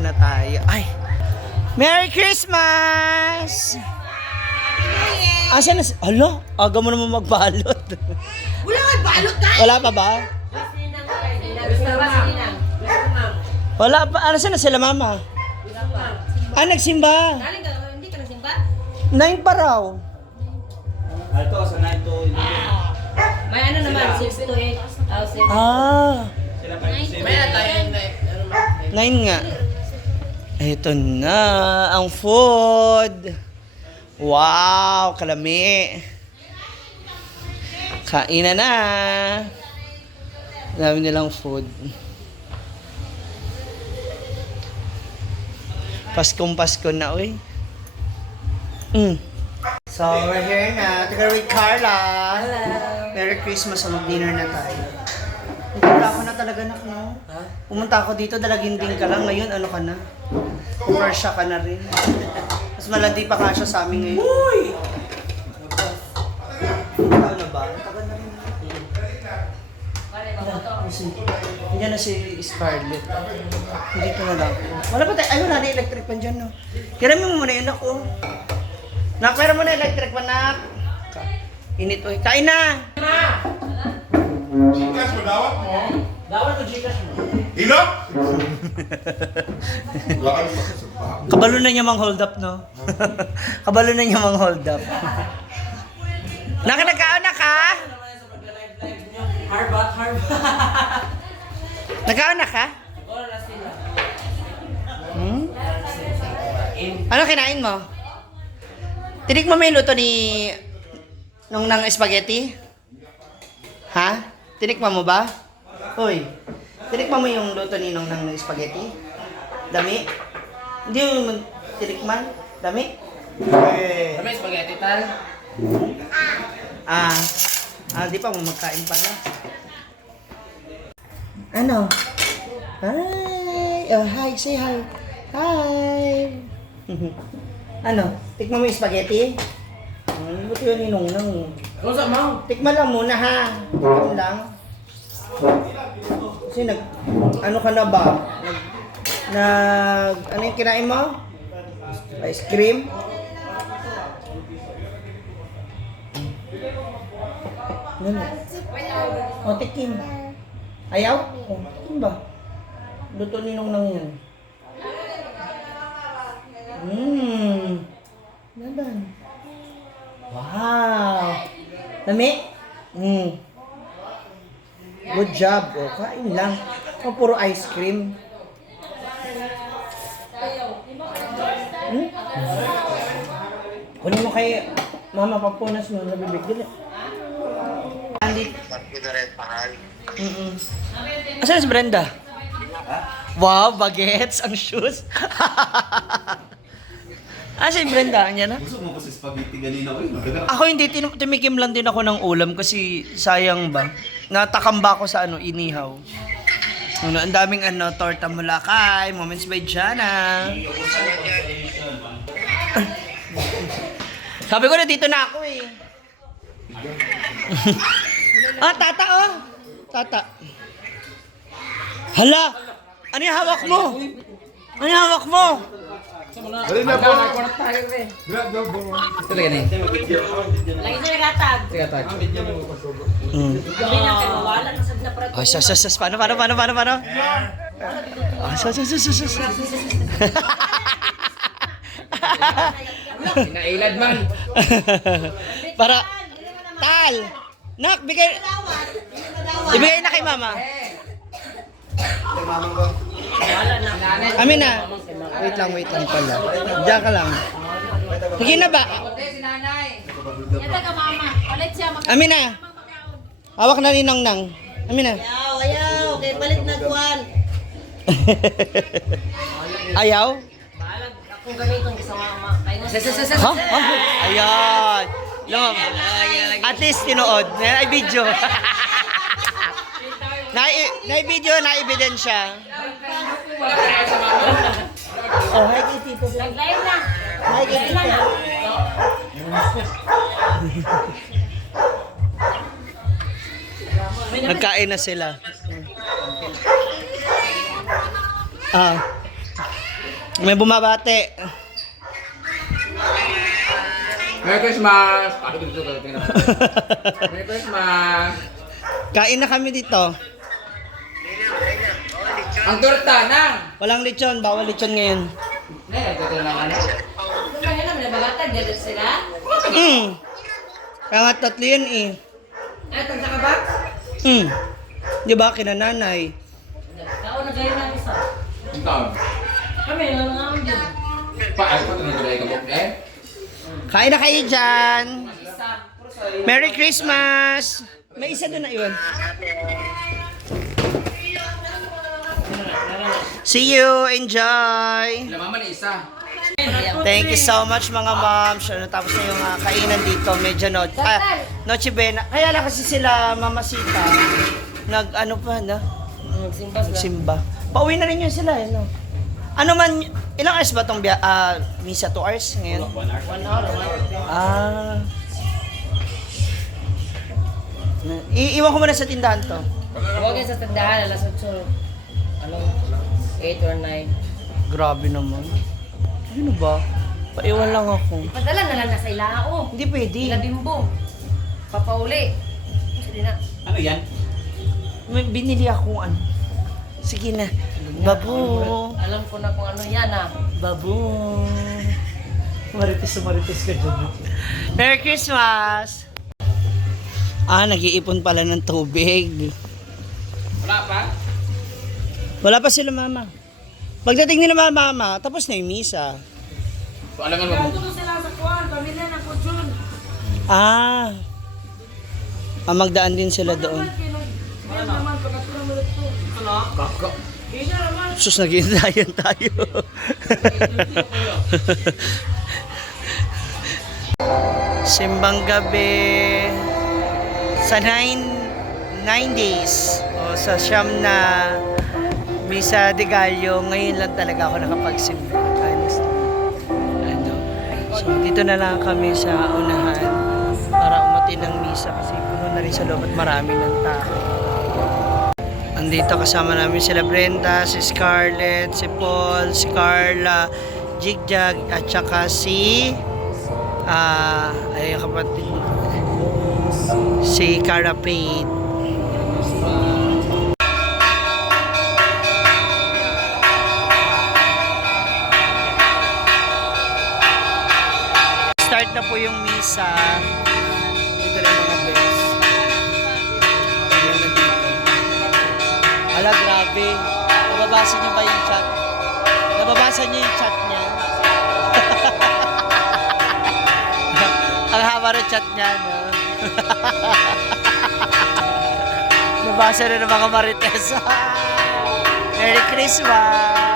na tayo. Ay! Merry Christmas! Asa na si... Hala, aga mo naman magbalot. Wala nga, balot ka! Wala pa ba? Wala pa. Ano na sila, mama? Ah, nagsimba. Galing ka, hindi ka nagsimba? 9 pa raw. Alto, sa 9 to 11. May ano naman, 6 to 8. Ah, Sila pa yung 7. Maya tayo na 9 nga. Ito na, ang food. Wow, kalami. Kain na. Dami nilang food. Paskong Pasko na, uy. So, we're here na. Together with Carla. Hello. Merry Christmas. So, mag-dinner na tayo. Pumunta ako na talaga na, no? Pumunta ako dito, dalaginding ka lang. Ngayon, ano ka na? Pumersya ka na rin. Mas malandi pa kasya sa amin ngayon. Uy! Ikaw na ba? Tagal na rin. Nandiyan na si Scarlett. Dito na lang. Wala pa tayo. Ay, wala na electric pan dyan, no? Kirami mo muna yun ako. Nak, pera mo na electric pan, nak. Init, oy. Kain na! Gcash mo, dawat mo. Dawat ko Gcash mo. Hilo? Wala ka sa bahay. Kabalo na niya mang hold up, no? Kabalo na niya mang hold up. Nagkaon na ka? Harbat. Nagkaon na ka? Ano kinain mo? Tinik mo may luto ni nung nang spaghetti? Ha? Tinikman mo ba? Hoy, tinikman mo yung luto ni nung nang spaghetti? Dami? Hindi mo tinikman? Dami? Kami spaghetti tal. Di pa mo magkain pala. Ano? Hi! Oh, hi, say hi. Hi! Ano? Tikman mo yung spaghetti? Buti yun ni Nong Nang. Kung sa mo? Tikman lang muna ha. Tikman lang. Kasi ano ka na ba? Ano yung kinain mo? Ice cream? Ano? O, tikim. Ayaw? O, tikim ba? Luto ni Nong Nang yan. Laban. Wow! Lami? Good job. O, kain lang. O, puro ice cream. Kunin mo kay Mama Papunas mo. Nabibig din. Andit. Asan si Brenda? Wow, bagets ang shoes. Asan si Brenda? Anya na? Gusto mo pa sa spaghetti ganina, uy, madaga. Ako hindi, tumikim lang din ako ng ulam kasi sayang ba? Natakam ba ako sa inihaw? Ang daming torta mula kay Moments by Jana. Sabi ko na dito na ako eh. Tata oh. Tata. Hala! Ano yung hawak mo? Ano yung hawak mo? Dali na po. tayo rin. Grabe po. Talaga na. Lagi sa nagatag. Sige tayo. Gabi na kayo, wala na sa naparat. Oh, sas. Paano? Sas. Sinailad man. Para, Tal! Nak, bigay... Ibigay na kay Mama. Wala na. Amin na. Wait lang pala. Diyan ka lang. Sige na ba? Yata ka mama. Palit siya. Amin na. Hawak na ni Nong Nang. Amin na. Ayaw. Kay palit na kuwan. Ayaw? Balag. Ako ganito. Gusto nga kayo. Ha? Ayan. Long. At least tinuod. Ay video. Na-video, na-ebidensya. Oh, hi kay Tito. Nag-live na. Hi kay Tito. Nagkain na sila. May bumabate. Merry Christmas! Merry Christmas! Kain na kami dito. Ang torta na! Walang lechon, bawal lechon ngayon. Ito na ano? Kaya naman na bagatag, dito sila. Kaya nga tatlo yan eh. Ay, tagsa ka ba? Di ba, kinananay? Kao na gaya na isa. Ang taon. Kami, nangangaman din. Paano pa ito na kabok eh? Kain na kayo dyan. Isa. Merry Christmas! May isa doon na yun. See you! Enjoy! Sila mama na isa. Thank you so much mga moms. Tapos na yung kainan dito. Medyo Noche Buena. Kaya lang kasi sila Mamasita. Nag-ano pa na? Magsimba sila. Simba. Pauwi na rin yun sila. No? Ano man, ilang hours ba itong misa? 2 hours ngayon? 1 hour. Ah. Iwan ko muna sa tindahan to. Huwag yan sa tandahan, alas 8. Ano? 8 or 9. Grabe naman. Ano ba? Paiwan lang ako. Padala na lang nasa ilao. Hindi pwede. Ila bimbo. Papauli. Sige na. Ano yan? May binili akong ano. Sige na. Babu. Alam ko na kung ano yan ah. Babu. Marites ka dyan. Merry Christmas! Nag-iipon pala ng tubig. Wala pa? Wala pa sila mama. Pagdating nila mama, tapos na yung misa. So, alam mo mo. Tuto sila sa kuwan. Pamilya na po dyan. Magdaan din sila doon. naman, pagkatulang mo ito. Ito na? Kaka. Kaya naman. Sus, nag-iindayan tayo. Simbang gabi sa 9 days o sa siyam na Misa de Gallo. Ngayon lang talaga ako nakapagsimba. Honestly. So, dito na lang kami sa unahan para umatin ng misa kasi puno na rin sa loob at marami ng tao. Andito kasama namin sila Brenda, si Scarlett, si Paul, si Carla, Jigjag, at saka si kapatid si Cara Pate. Start na po yung misa. Dito na yung mga bells. Ayan na dito. Ala, grabe. Nababasa niyo ba yung chat? Nababasa niyo yung chat niya? Ang haba ng chat niya, no? Nabasa rin ng mga marites. Merry Christmas!